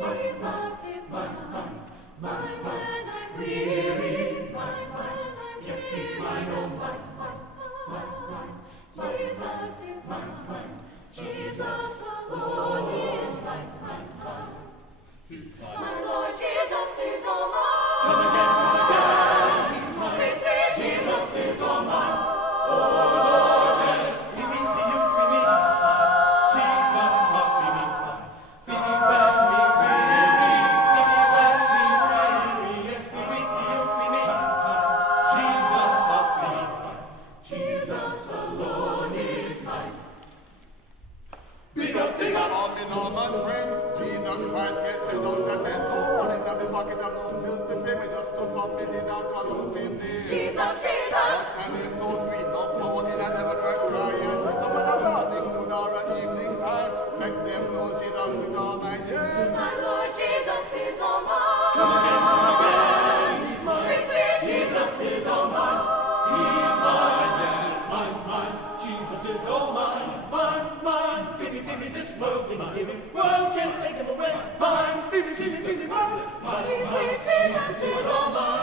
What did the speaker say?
Jesus is mine. Mine when I'm weary. Mine when I'm yes, he's mine. Oh, mine, mine. Jesus is mine. Jesus alone is mine. He's mine. My Lord Jesus is all mine. Come again. He's mine. Sweet, sweet Jesus is all mine. Oh Lord, yes, free me, free you, free me. Jesus, love, free me. Free me when me weary. Free me when me weary. Yes, free me, free you, free me. Jesus, love, free me. Jesus alone is mine. Big up all me Norman friends. Jesus Christ getting out of 10. No money in the pocket, I'm no bills to pay me. Just look up me need and call out him name. Jesus, Jesus. And him so sweet, no power in a heaven earth crying. So when I'm morning, noon or at evening time, make them know Jesus is all mine. Yeah. My Lord Jesus is all mine. Come again. He's mine. Sweet, sweet Jesus is all mine. He's mine, yes, mine. Jesus is all mine. Feed me, this world cannot give him. World can't take him away. Mine, feed me, mine. Sweet, sweet Jesus is all mine.